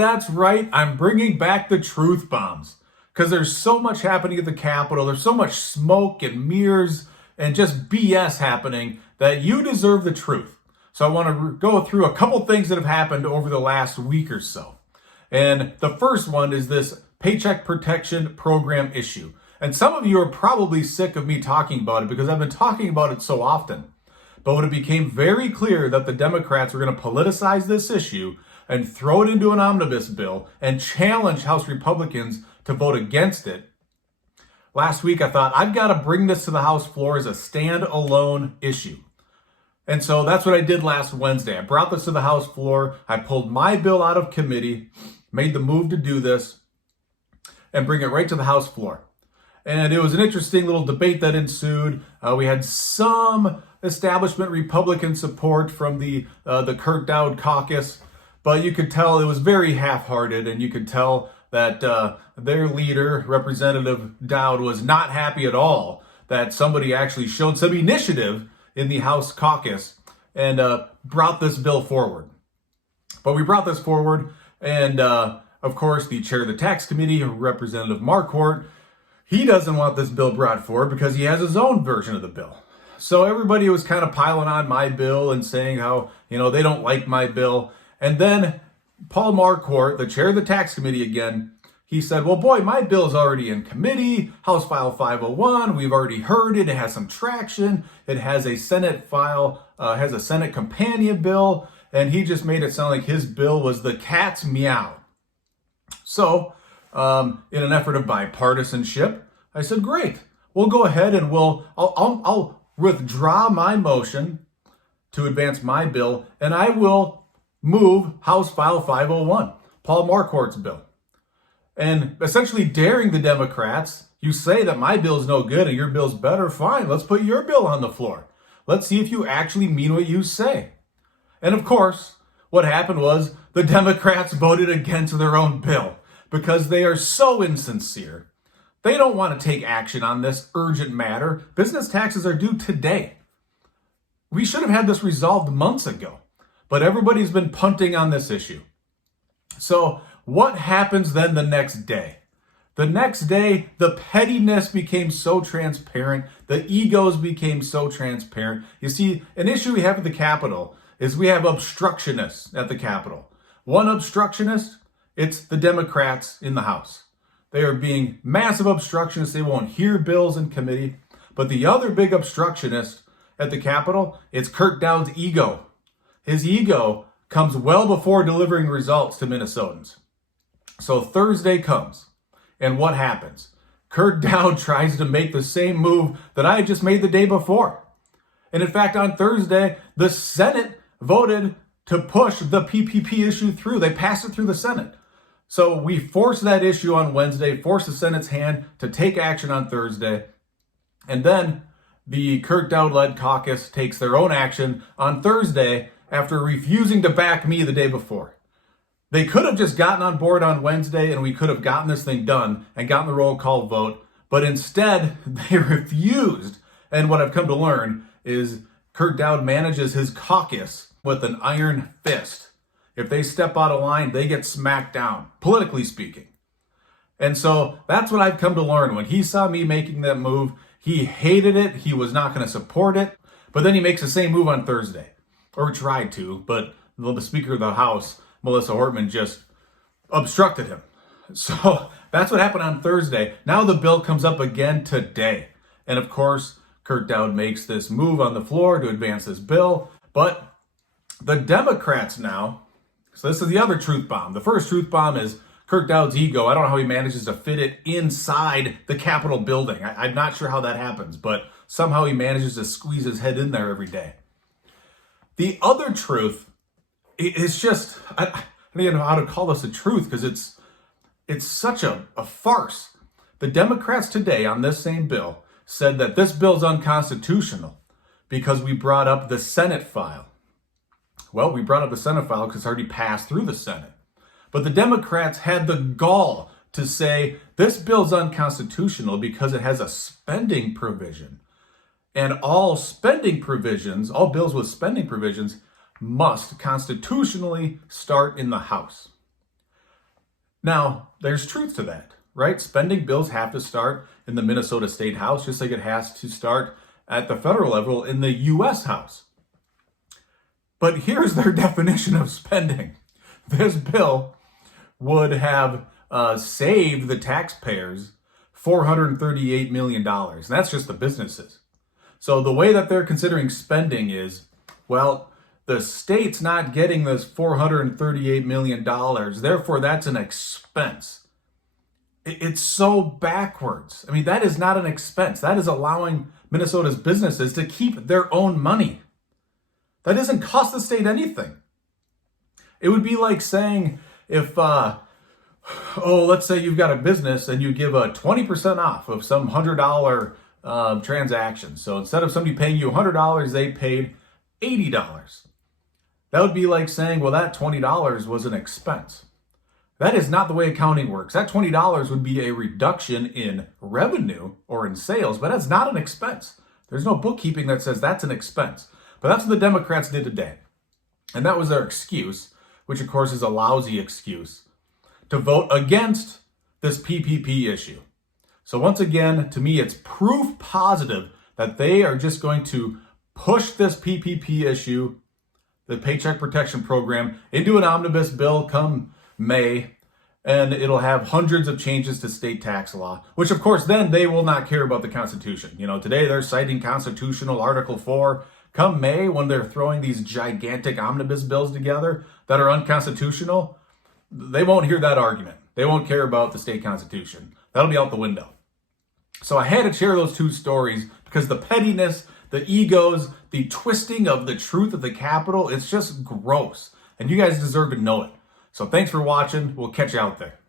that's right. I'm bringing back the truth bombs because there's so much happening at the Capitol. There's so much smoke and mirrors and just BS happening that you deserve the truth. So I want to go through a couple things that have happened over the last week or so. And the first one is this Paycheck Protection Program issue. And some of you are probably sick of me talking about it because I've been talking about it so often. But when it became very clear that the Democrats were going to politicize this issue and throw it into an omnibus bill and challenge House Republicans to vote against it, last week I thought, I've got to bring this to the House floor as a standalone issue. And so that's what I did last Wednesday. I brought this to the House floor. I pulled my bill out of committee, made the move to do this, and bring it right to the House floor. And it was an interesting little debate that ensued. We had some establishment Republican support from the Kurt Dowd caucus, but you could tell it was very half-hearted, and you could tell that their leader, Representative Dowd, was not happy at all that somebody actually showed some initiative in the House caucus and brought this bill forward. But we brought this forward, and of course, the chair of the tax committee, Representative Marquardt, he doesn't want this bill brought forward because he has his own version of the bill. So everybody was kind of piling on my bill and saying how, they don't like my bill. And then Paul Marquardt, the chair of the tax committee again, he said, well, boy, my bill is already in committee, House File 501. We've already heard it. It has some traction. It has a Senate file, has a Senate companion bill. And he just made it sound like his bill was the cat's meow. So, in an effort of bipartisanship, I said, great, we'll go ahead and I'll withdraw my motion to advance my bill, and I will move House File 501, Paul Marquardt's bill. And essentially daring the Democrats, you say that my bill's no good and your bill's better, fine, let's put your bill on the floor. Let's see if you actually mean what you say. And of course, what happened was the Democrats voted against their own bill because they are so insincere. They don't want to take action on this urgent matter. Business taxes are due today. We should have had this resolved months ago, but everybody's been punting on this issue. So what happens then the next day? The next day, the pettiness became so transparent. The egos became so transparent. You see, an issue we have at the Capitol is we have obstructionists at the Capitol. One obstructionist, it's the Democrats in the House. They are being massive obstructionists. They won't hear bills in committee. But the other big obstructionist at the Capitol, it's Kurt Dowd's ego. His ego comes well before delivering results to Minnesotans. So Thursday comes, and what happens? Kurt Dowd tries to make the same move that I had just made the day before. And in fact, on Thursday, the Senate voted to push the PPP issue through. They passed it through the Senate. So we forced that issue on Wednesday, forced the Senate's hand to take action on Thursday. And then the Kurt Dowd-led caucus takes their own action on Thursday after refusing to back me the day before. They could have just gotten on board on Wednesday and we could have gotten this thing done and gotten the roll call vote. But instead, they refused. And what I've come to learn is Kurt Dowd manages his caucus with an iron fist. If they step out of line, they get smacked down, politically speaking. And so that's what I've come to learn. When he saw me making that move, he hated it. He was not going to support it. But then he makes the same move on Thursday, or tried to, but the Speaker of the House, Melissa Hortman, just obstructed him. So that's what happened on Thursday. Now the bill comes up again today. And of course, Kurt Dowd makes this move on the floor to advance this bill. But the Democrats now, so this is the other truth bomb. The first truth bomb is Kurt Dowd's ego. I don't know how he manages to fit it inside the Capitol building. I'm not sure how that happens, but somehow he manages to squeeze his head in there every day. The other truth is just, I don't even know how to call this a truth because it's such a farce. The Democrats today on this same bill said that this bill's unconstitutional because we brought up the Senate file. Well, we brought up the Senate file because it's already passed through the Senate. But the Democrats had the gall to say this bill's unconstitutional because it has a spending provision. And all spending provisions, all bills with spending provisions, must constitutionally start in the House. Now, there's truth to that, right? Spending bills have to start in the Minnesota State House, just like it has to start at the federal level in the U.S. House. But here's their definition of spending. This bill would have saved the taxpayers $438 million. And that's just the businesses. So the way that they're considering spending is, well, the state's not getting this $438 million, therefore that's an expense. It's so backwards. I mean, that is not an expense. That is allowing Minnesota's businesses to keep their own money. That doesn't cost the state anything. It would be like saying if, let's say you've got a business and you give a 20% off of some $100 transaction. So instead of somebody paying you $100, they paid $80. That would be like saying, well, that $20 was an expense. That is not the way accounting works. That $20 would be a reduction in revenue or in sales, but that's not an expense. There's no bookkeeping that says that's an expense. But that's what the Democrats did today. And that was their excuse, which of course is a lousy excuse, to vote against this PPP issue. So once again, to me, it's proof positive that they are just going to push this PPP issue, the Paycheck Protection Program, into an omnibus bill come May, and it'll have hundreds of changes to state tax law, which of course then they will not care about the Constitution. You know, today they're citing constitutional Article 4. Come May, when they're throwing these gigantic omnibus bills together that are unconstitutional, they won't hear that argument. They won't care about the state constitution. That'll be out the window. So I had to share those two stories because the pettiness, the egos, the twisting of the truth of the Capitol, it's just gross. And you guys deserve to know it. So thanks for watching. We'll catch you out there.